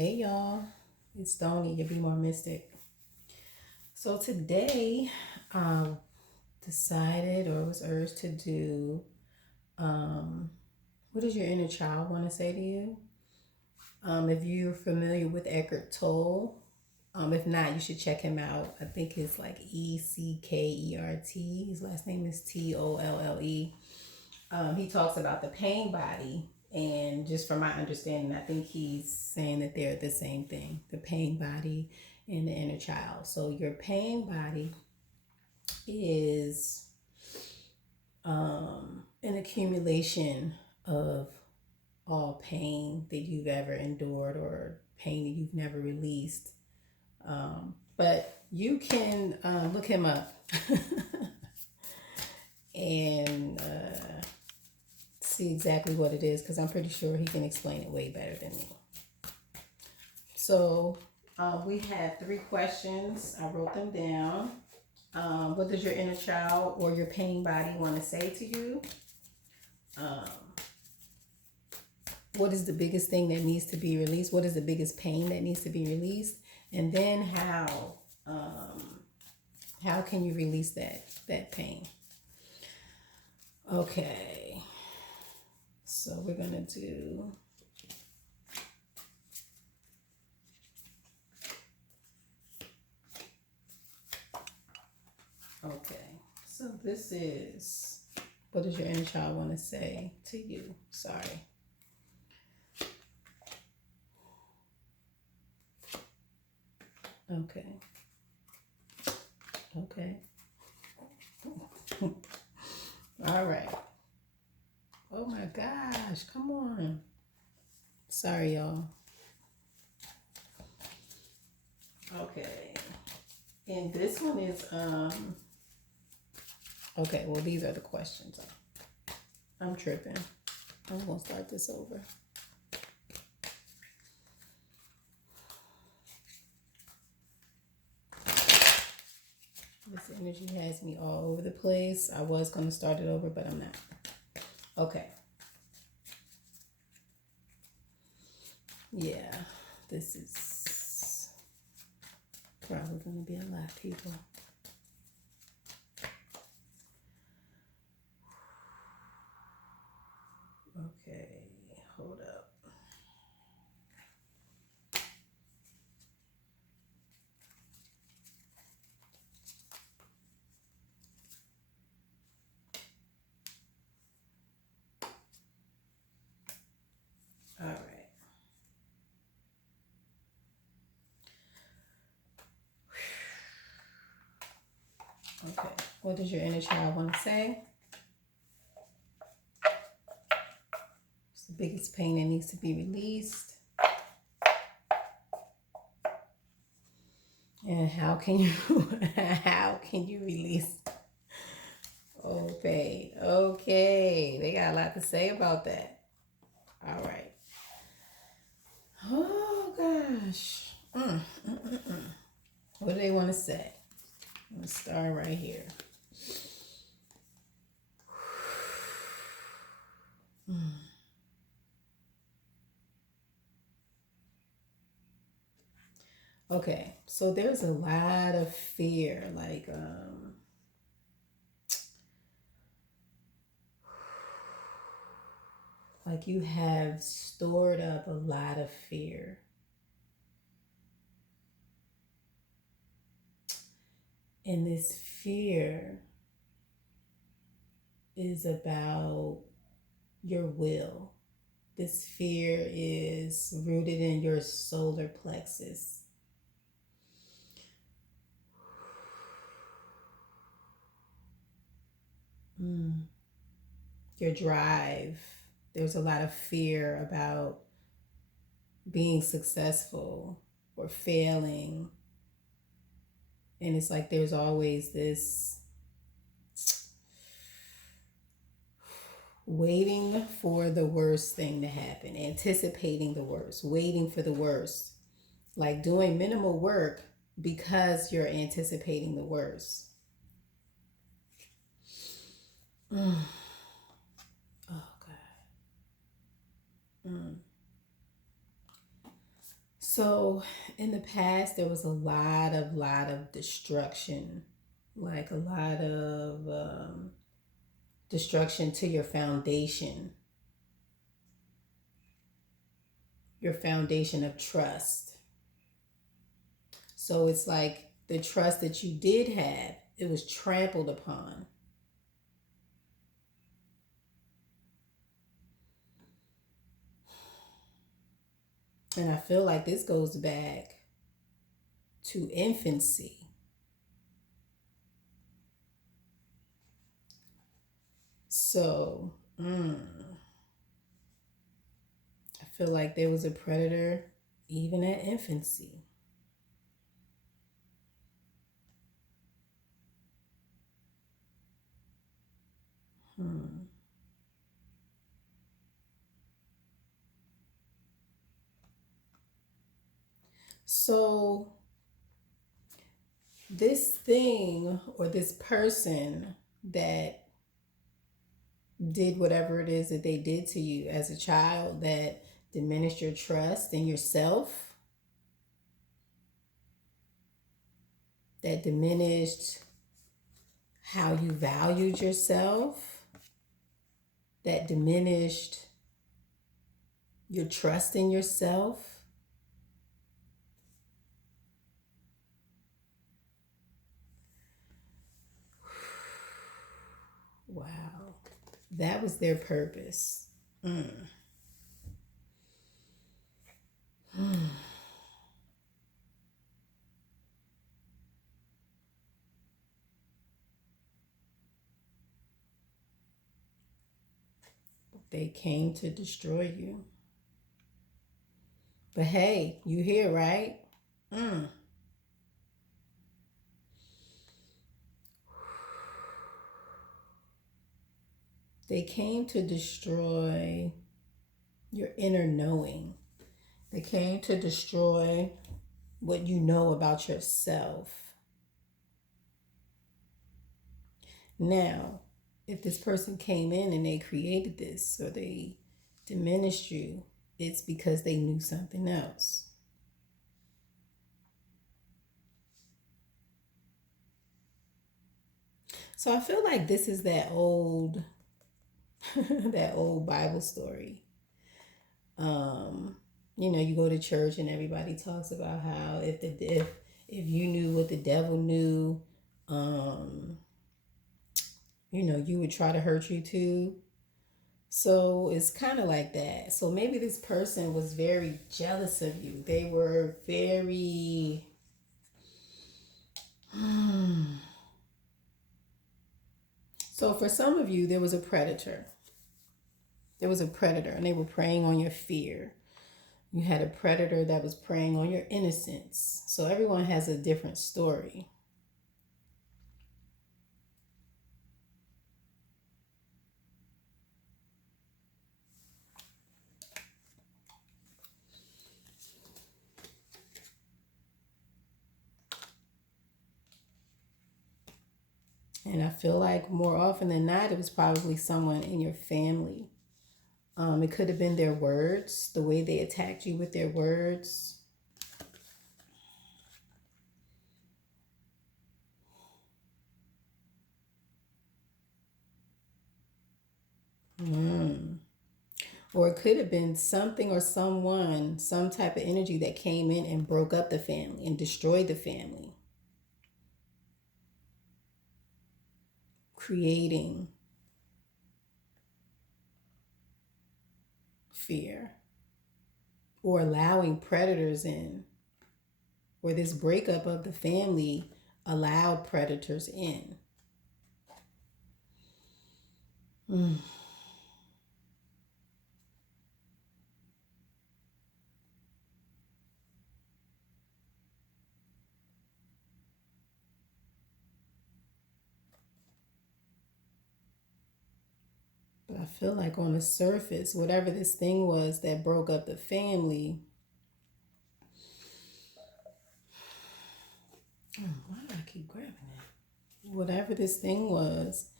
Hey y'all, it's Stony, your Be More Mystic. So today, um, decided or was urged to do, um, what does your inner child want to say to you? If you're familiar with Eckhart Tolle, if not, you should check him out. I think it's like Eckert. His last name is Tolle. He talks about the pain body, and just from my understanding, I think he's saying that they're the same thing, the pain body and the inner child. So your pain body is an accumulation of all pain that you've ever endured or pain that you've never released. But you can look him up and see exactly what it is, because I'm pretty sure he can explain it way better than me. So we had 3 questions. I wrote them down. What does your inner child or your pain body want to say to you? Um, what is the biggest thing that needs to be released? What is the biggest pain that needs to be released? And then how can you release that pain? Okay, so we're gonna do. Okay, so this is, what does your inner child want to say to you? Sorry. Okay. Okay. All right. Oh my gosh, come on. Sorry, y'all. Okay. And this one is okay, well these are the questions. I'm tripping. I'm gonna start this over. This energy has me all over the place. I was gonna start it over, but I'm not. Okay. Yeah, this is probably gonna be a lot, people. Okay, hold up. All right. Okay. What does your inner child want to say? It's the biggest pain that needs to be released. And how can you how can you release pain? Okay. They got a lot to say about that. All right. Oh gosh. What do they want to say? Let's start right here. Okay, so there's a lot of fear, like you have stored up a lot of fear. And this fear is about your will. This fear is rooted in your solar plexus. Your drive. There's a lot of fear about being successful or failing. And it's like there's always this waiting for the worst thing to happen, anticipating the worst, waiting for the worst, like doing minimal work because you're anticipating the worst. Oh, God. So in the past, there was a lot of destruction, like a lot of destruction to your foundation of trust. So it's like the trust that you did have, it was trampled upon. And I feel like this goes back to infancy. So, I feel like there was a predator even at infancy. Hmm. So, this thing or this person that did whatever it is that they did to you as a child that diminished your trust in yourself, that diminished how you valued yourself, that diminished your trust in yourself. Wow. That was their purpose. Mm. They came to destroy you. But hey, you here, right? Mm. They came to destroy your inner knowing. They came to destroy what you know about yourself. Now, if this person came in and they created this or they diminished you, it's because they knew something else. So I feel like this is that old that old Bible story. Um, you go to church and everybody talks about how if you knew what the devil knew, um, you would try to hurt you too. So it's kind of like that. So maybe this person was very jealous of you. They were very. So for some of you, there was a predator. There was a predator, and they were preying on your fear. You had a predator that was preying on your innocence. So everyone has a different story. And I feel like more often than not, it was probably someone in your family. It could have been their words, the way they attacked you with their words. Mm. Or it could have been something or someone, some type of energy that came in and broke up the family and destroyed the family, creating fear or allowing predators in, or this breakup of the family allowed predators in. Mm. But I feel like on the surface, whatever this thing was that broke up the family, why do I keep grabbing it? Whatever this thing was,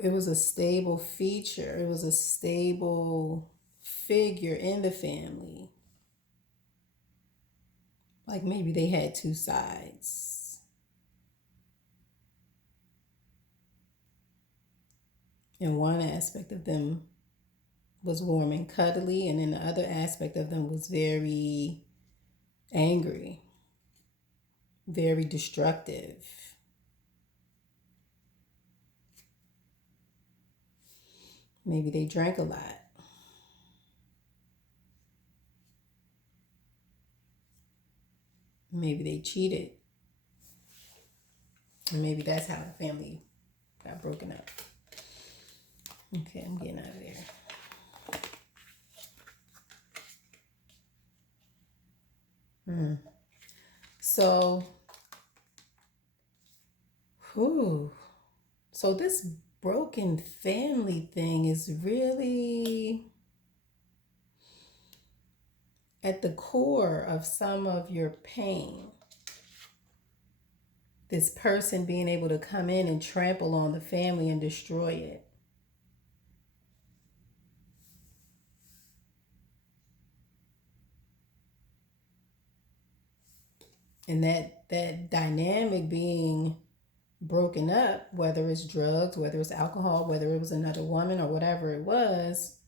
it was a stable feature. It was a stable figure in the family. Like maybe they had two sides. And one aspect of them was warm and cuddly, and then the other aspect of them was very angry, very destructive. Maybe they drank a lot. Maybe they cheated. And maybe that's how the family got broken up. Okay, I'm getting out of there. So, whew. So this broken family thing is really at the core of some of your pain. This person being able to come in and trample on the family and destroy it. And that dynamic being broken up, whether it's drugs, whether it's alcohol, whether it was another woman or whatever it was,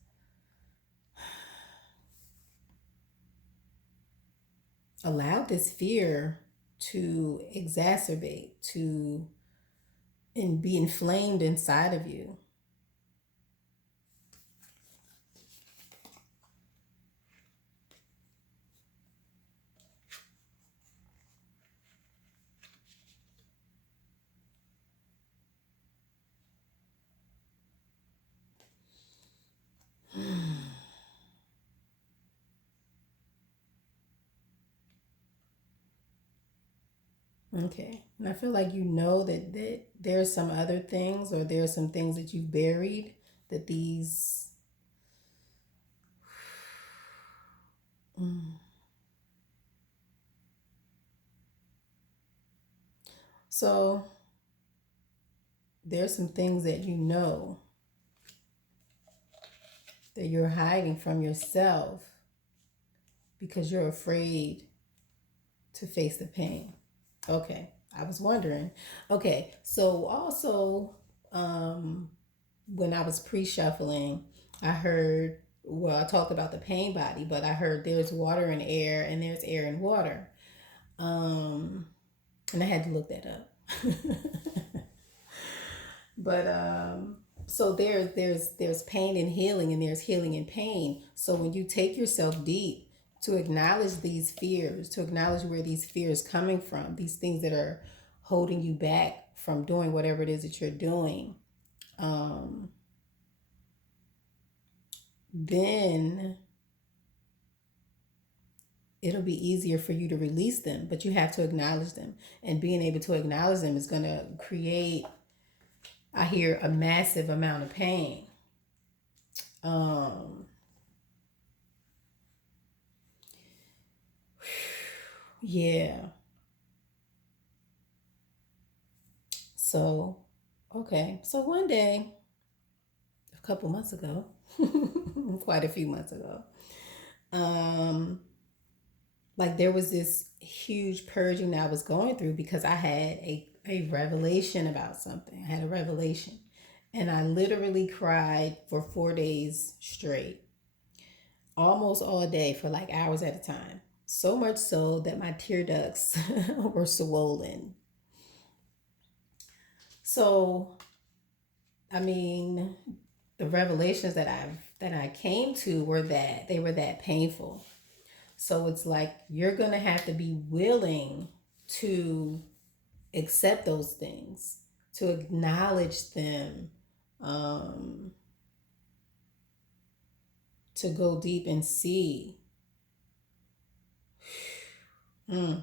allowed this fear to exacerbate, to and be inflamed inside of you. Okay. And I feel like you know that there's some other things, or there's some things that you've buried that these. So there's some things that you know that you're hiding from yourself because you're afraid to face the pain. Okay. I was wondering. Okay. So also, when I was pre-shuffling, I heard, well, I talked about the pain body, but I heard there's water and air and there's air and water. And I had to look that up. But so there's pain and healing, and there's healing and pain. So when you take yourself deep to acknowledge these fears, to acknowledge where these fears coming from, these things that are holding you back from doing whatever it is that you're doing, then it'll be easier for you to release them. But you have to acknowledge them, and being able to acknowledge them is going to create, I hear, a massive amount of pain. Yeah. So, okay. So one day, a couple months ago, quite a few months ago, um, like there was this huge purging that I was going through because I had a revelation about something. I had a revelation. And I literally cried for 4 days straight, almost all day for like hours at a time. So much so that my tear ducts were swollen. So, I mean, the revelations that I came to were that they were that painful. So it's like you're going to have to be willing to accept those things, to acknowledge them, um, to go deep and see. I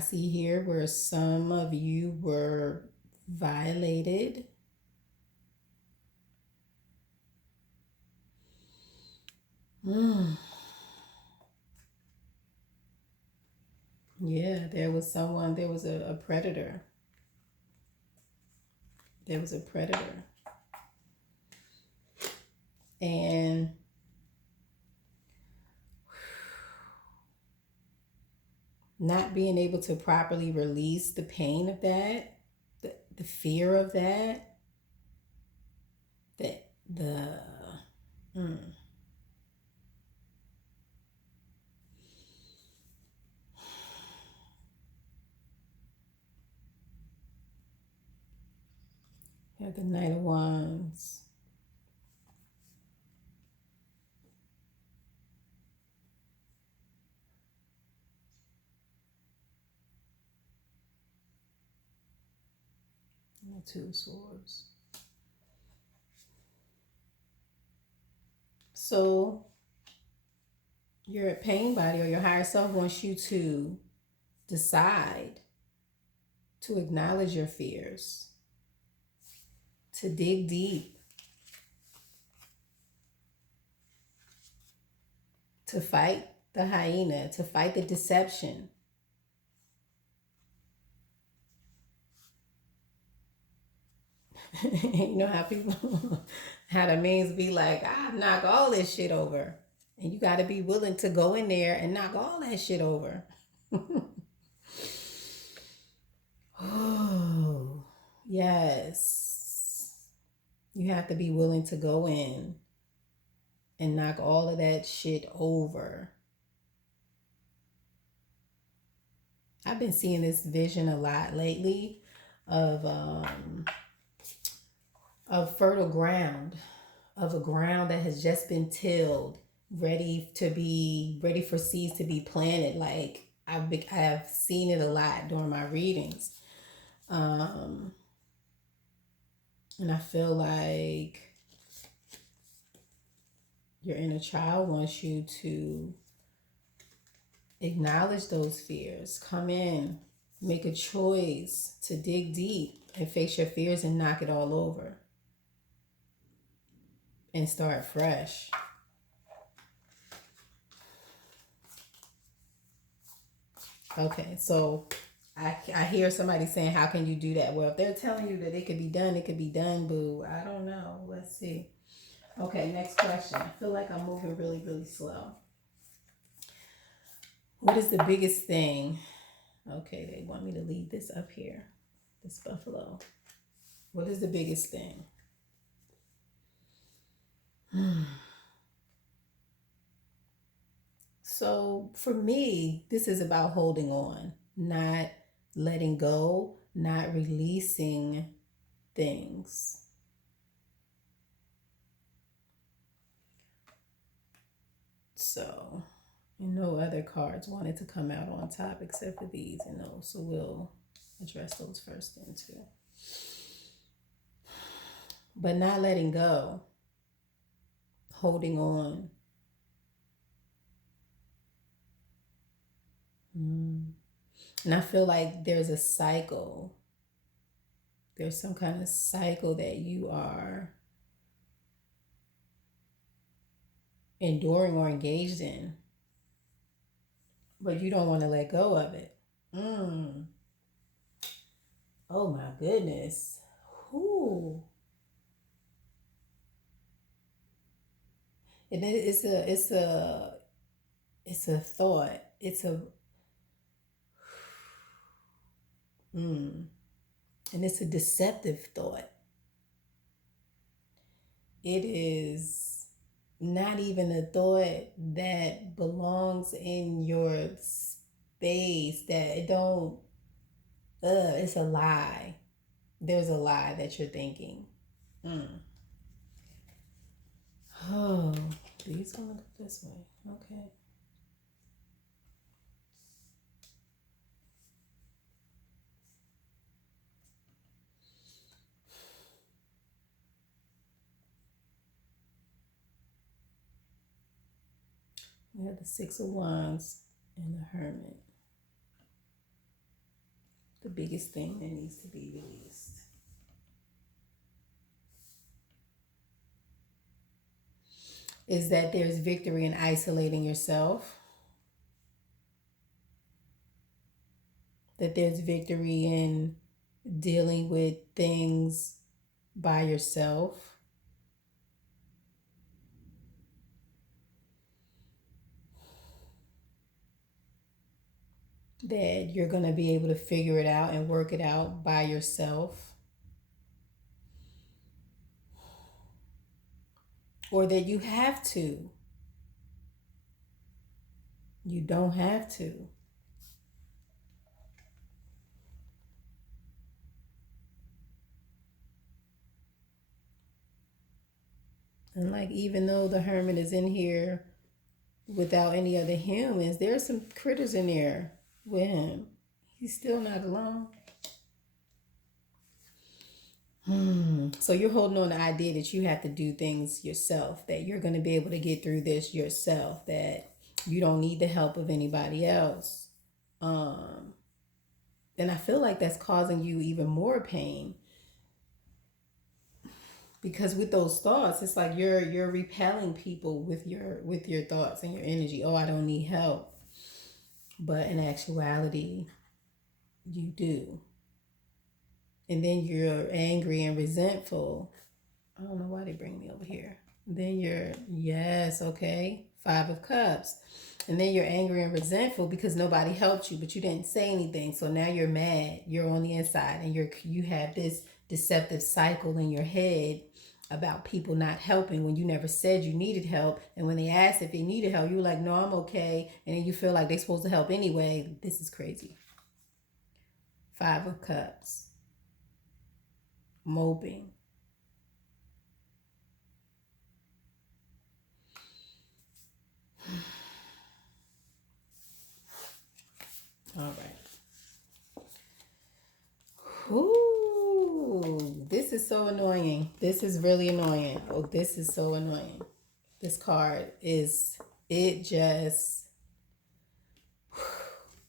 see here where some of you were violated. Yeah, there was someone, there was a predator. There was a predator. And not being able to properly release the pain of that, the fear of that, that the mm, yeah, the Knight of Wands. And the Two of Swords. So your pain body or your higher self wants you to decide to acknowledge your fears, to dig deep, to fight the hyena, to fight the deception. You know how people, how the memes be like, I knock all this shit over. And you got to be willing to go in there and knock all that shit over. Oh, yes. You have to be willing to go in and knock all of that shit over. I've been seeing this vision a lot lately of fertile ground, of a ground that has just been tilled, ready for seeds to be planted. Like I have seen it a lot during my readings, and I feel like your inner child wants you to acknowledge those fears, come in, make a choice to dig deep and face your fears and knock it all over and start fresh. Okay, so I hear somebody saying, how can you do that? Well, if they're telling you that it could be done, it could be done, boo. I don't know. Let's see. Okay, next question. I feel like I'm moving really, really slow. What is the biggest thing? Okay, they want me to leave this up here. This buffalo. What is the biggest thing? So for me, this is about holding on, not letting go, not releasing things. So, and no other cards wanted to come out on top except for these and those. So we'll address those first then too. But not letting go, holding on. And I feel like there's a cycle. There's some kind of cycle that you are enduring or engaged in, but you don't want to let go of it. Oh my goodness. Whoo. And it's a thought. It's a and it's a deceptive thought. It is not even a thought that belongs in your space, that it don't it's a lie. There's a lie that you're thinking. Oh, these gonna go this way. Okay. We have the Six of Wands and the Hermit. The biggest thing that needs to be released. Is that there's victory in isolating yourself. That there's victory in dealing with things by yourself. that you're going to be able to figure it out and work it out by yourself, or that you have to. You don't have to. And like, even though the hermit is in here without any other humans, there's some critters in there with him. He's still not alone. So you're holding on to the idea that you have to do things yourself, that you're going to be able to get through this yourself, that you don't need the help of anybody else. Um, and I feel like that's causing you even more pain, because with those thoughts, it's like you're repelling people with your thoughts and your energy. Oh, I don't need help. But in actuality, you do. And then you're angry and resentful. I don't know why they bring me over here. Then you're, yes, okay, 5 of Cups. And then you're angry and resentful because nobody helped you, but you didn't say anything. So now you're mad. You're on the inside, and you have this deceptive cycle in your head about people not helping when you never said you needed help. And when they asked if they needed help, you were like, no, I'm okay. And then you feel like they're supposed to help anyway. This is crazy. 5 of Cups. Moping. All right. Ooh, this is so annoying. This is really annoying. Oh, this is so annoying. This card is, it just,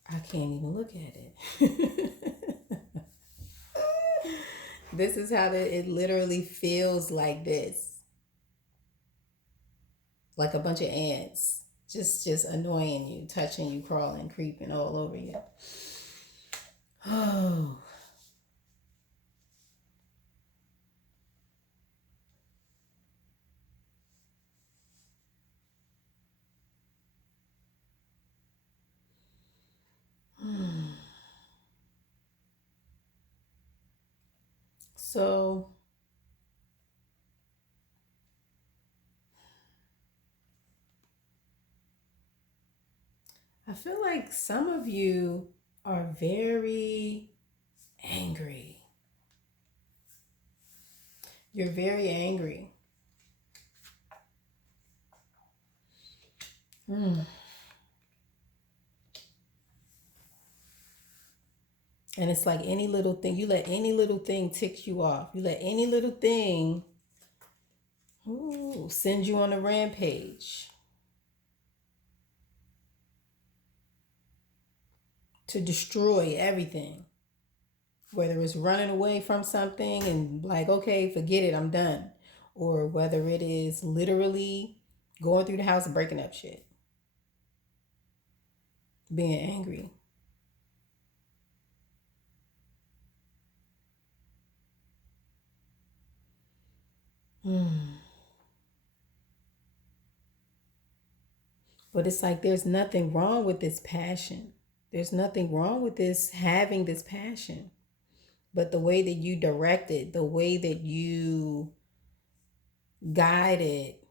I can't even look at it. This is how it literally feels like this. Like a bunch of ants. Just annoying you, touching you, crawling, creeping all over you. Oh. So I feel like some of you are very angry. You're very angry. Mm. And it's like any little thing, you let any little thing tick you off. You let any little thing send you on a rampage to destroy everything. Whether it's running away from something and like, okay, forget it, I'm done. Or whether it is literally going through the house and breaking up shit, being angry. But it's like there's nothing wrong with this passion. There's nothing wrong with this, having this passion. But the way that you direct it, the way that you guide it,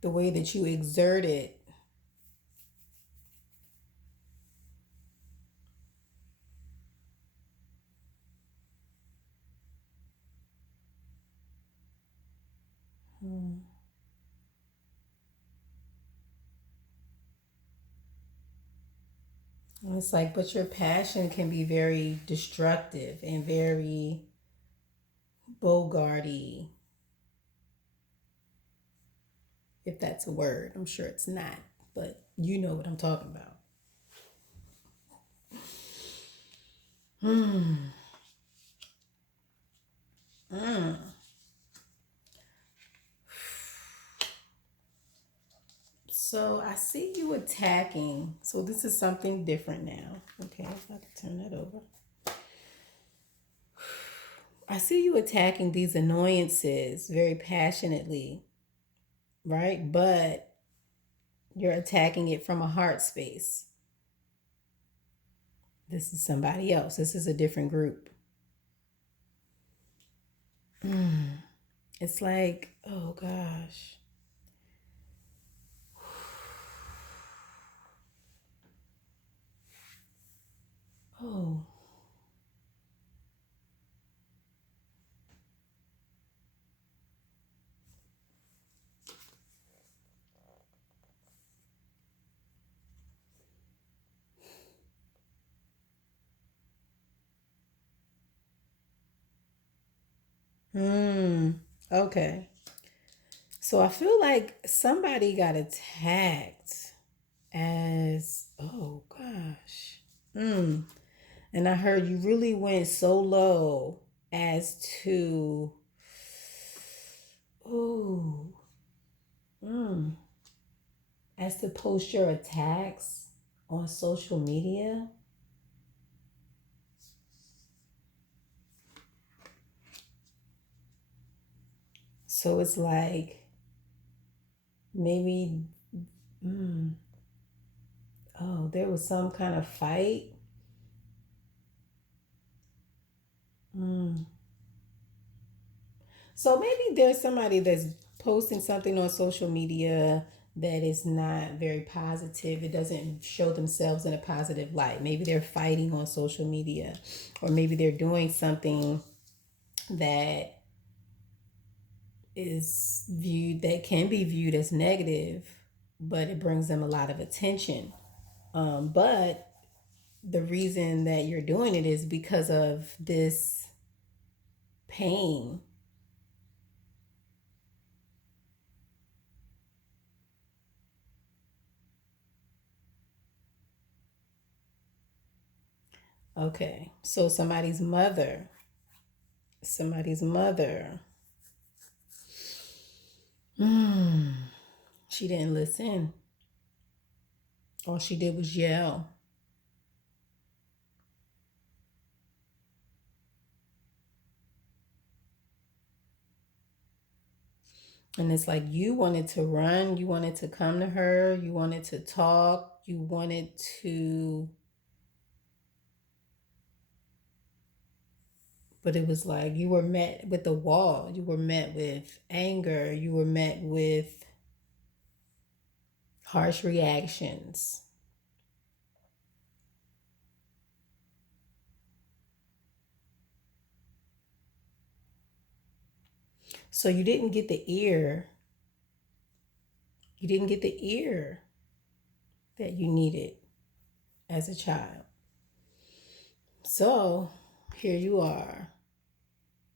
the way that you exert it. It's like, but your passion can be very destructive and very bogarty, if that's a word. I'm sure it's not, but you know what I'm talking about. So I see you attacking. So this is something different now. Okay, if I can turn that over. I see you attacking these annoyances very passionately. right? But you're attacking it from a heart space. This is somebody else. This is a different group. It's like, oh gosh. Oh. Hmm. Okay. So I feel like somebody got attacked as, oh gosh. Hmm. And I heard you really went so low as to, oh, mm, as to post your attacks on social media. So it's like maybe, mm, oh, there was some kind of fight. Mm. So maybe there's somebody that's posting something on social media that is not very positive. It doesn't show themselves in a positive light. Maybe they're fighting on social media, or maybe they're doing something that is viewed that can be viewed as negative, but it brings them a lot of attention. But the reason that you're doing it is because of this pain. Okay, so somebody's mother, mm, she didn't listen. All she did was yell. And it's like you wanted to run, you wanted to come to her, you wanted to talk, you wanted to, but it was like you were met with the wall. You were met with anger. You were met with harsh reactions. So you didn't get the ear. You didn't get the ear that you needed as a child. So here you are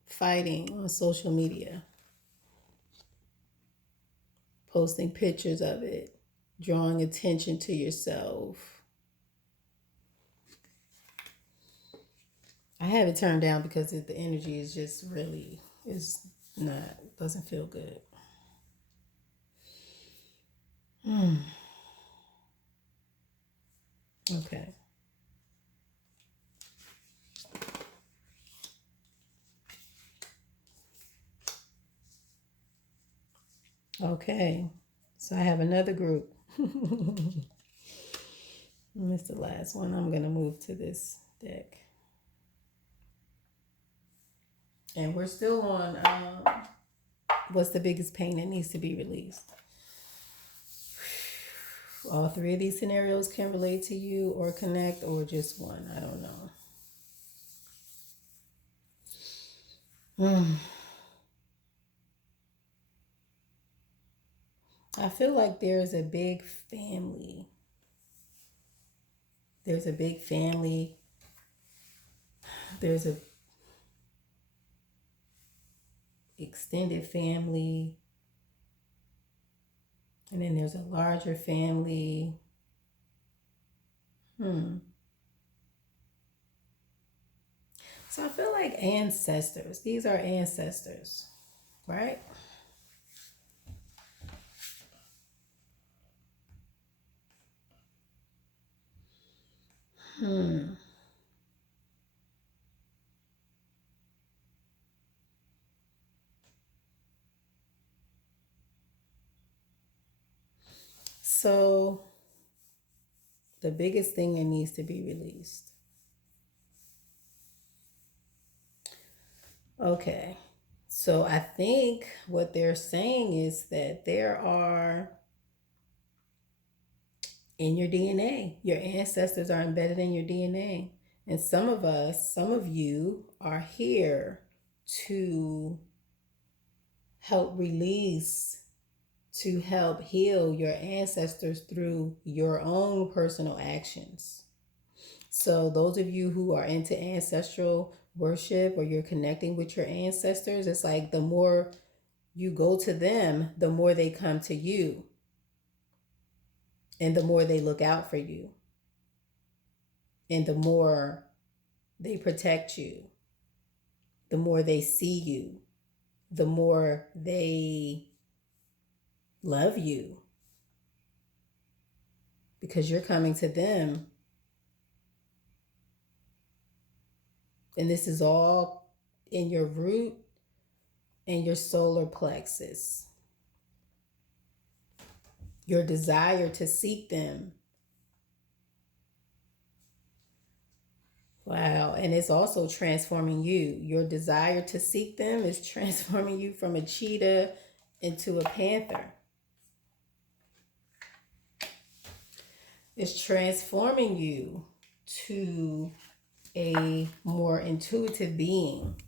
fighting on social media, posting pictures of it, drawing attention to yourself. I have it turned down because the energy is just really is not doesn't feel good. Okay. Okay. So I have another group. Missed the last one. I'm gonna move to this deck. And we're still on what's the biggest pain that needs to be released? All three of these scenarios can relate to you or connect, or just one. I don't know. I feel like there's a big family. There's a big family. There's a extended family. And then there's a larger family. Hmm. So I feel like ancestors. These are ancestors, right? Hmm. So the biggest thing that needs to be released. Okay. So I think what they're saying is that there are in your DNA, your ancestors are embedded in your DNA. And some of us, some of you are here to help release, to help heal your ancestors through your own personal actions. So, those of you who are into ancestral worship or you're connecting with your ancestors, it's like the more you go to them, the more they come to you and the more they look out for you and the more they protect you, the more they see you, the more they love you because you're coming to them. And this is all in your root and your solar plexus. Your desire to seek them. Wow. And it's also transforming you. Your desire to seek them is transforming you from a cheetah into a panther. It's transforming you to a more intuitive being.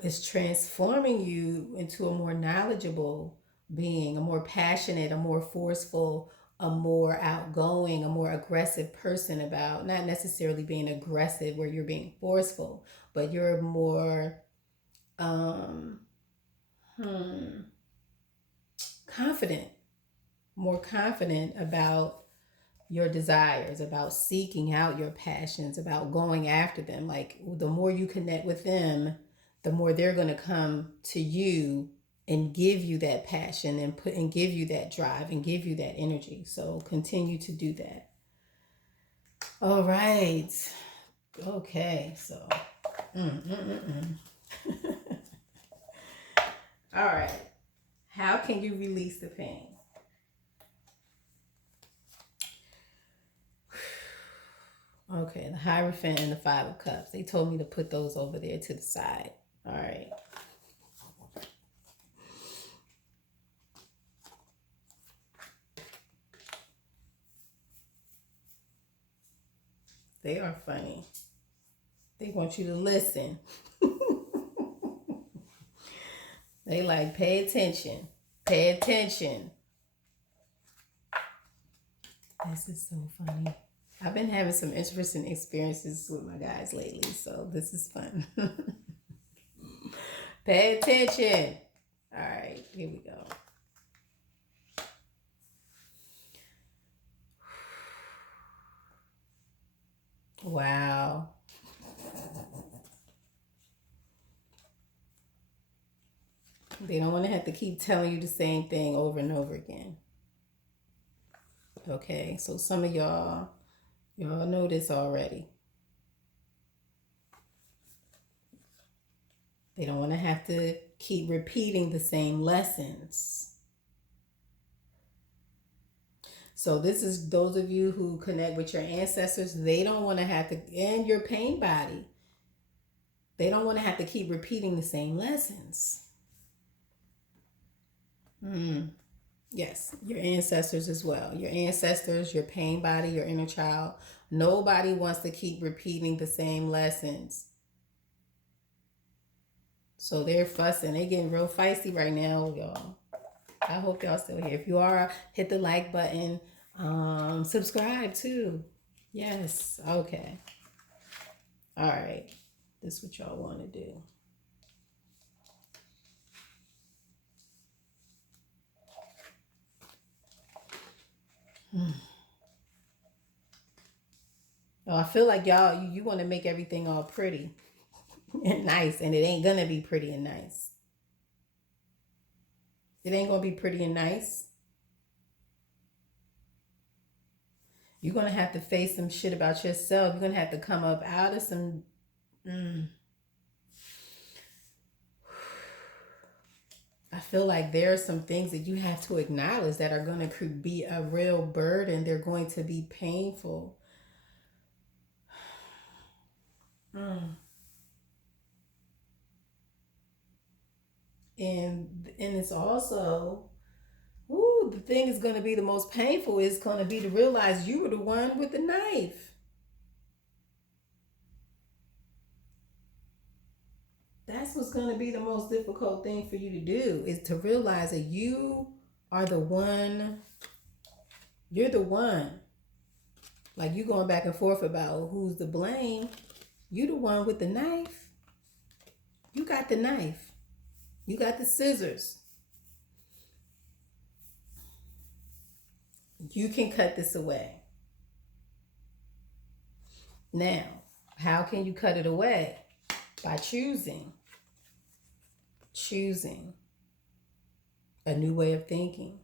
It's transforming you into a more knowledgeable being, a more passionate, a more forceful, a more outgoing, a more aggressive person about not necessarily being aggressive where you're being forceful, but you're more um, confident, more confident about your desires, about seeking out your passions, about going after them. Like the more you connect with them, the more they're going to come to you and give you that passion and give you that drive and give you that energy. So continue to do that. All right. Okay. So, all right. How can you release the pain? Okay, the Hierophant and the Five of Cups. They told me to put those over there to the side. All right. They are funny. They want you to listen. They like, pay attention. Pay attention. This is so funny. I've been having some interesting experiences with my guys lately, so this is fun. Pay attention. All right, here we go. Wow. They don't want to have to keep telling you the same thing over and over again. Okay, so some of y'all know this already. They don't want to have to keep repeating the same lessons. So this is those of you who connect with your ancestors, they don't want to have to, and your pain body, they don't want to have to keep repeating the same lessons. Yes, your ancestors as well. Your ancestors, your pain body, your inner child. Nobody wants to keep repeating the same lessons. So they're fussing. They're getting real feisty right now, y'all. I hope y'all still here. If you are, hit the like button. Subscribe too. Yes. Okay. All right. This is what y'all want to do. Oh, I feel like y'all, you want to make everything all pretty and nice, and it ain't gonna be pretty and nice. It ain't gonna be pretty and nice. You're gonna have to face some shit about yourself. You're gonna have to come up out of some. I feel like there are some things that you have to acknowledge that are going to be a real burden. They're going to be painful. Mm. And it's also, ooh, the thing is going to be the most painful is going to be to realize you were the one with the knife. That's what's going to be the most difficult thing for you to do is to realize that you are the one. You're the one. Like you going back and forth about who's to blame. You the one with the knife. You got the knife. You got the scissors. You can cut this away. Now, how can you cut it away? By choosing a new way of thinking,